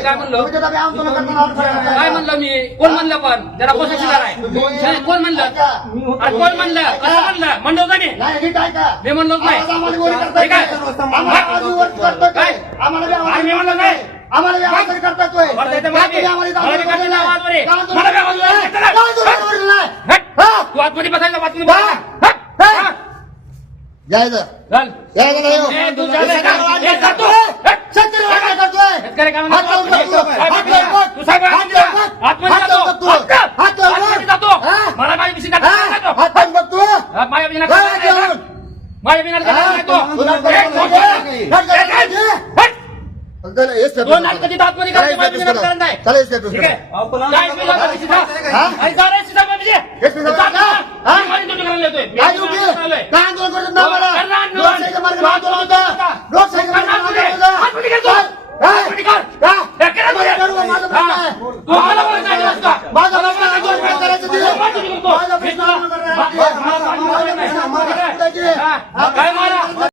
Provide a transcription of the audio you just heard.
काय म्हणलो? काय म्हणलं मी? कोण म्हणलं पण? त्याला पोषकदार आहे? कोण म्हणलं? अरे कोण म्हणलं? कसं म्हणलं? म्हणलं होतं मी मी म्हणलो नाही. काय? काय मी म्हणलं नाही. जय जय करतात तू आतमध्ये बसायला वाचून जायचं जायचं नाही शेतकऱ्या मला माझ्या मिशी माझ्या माझ्या माझा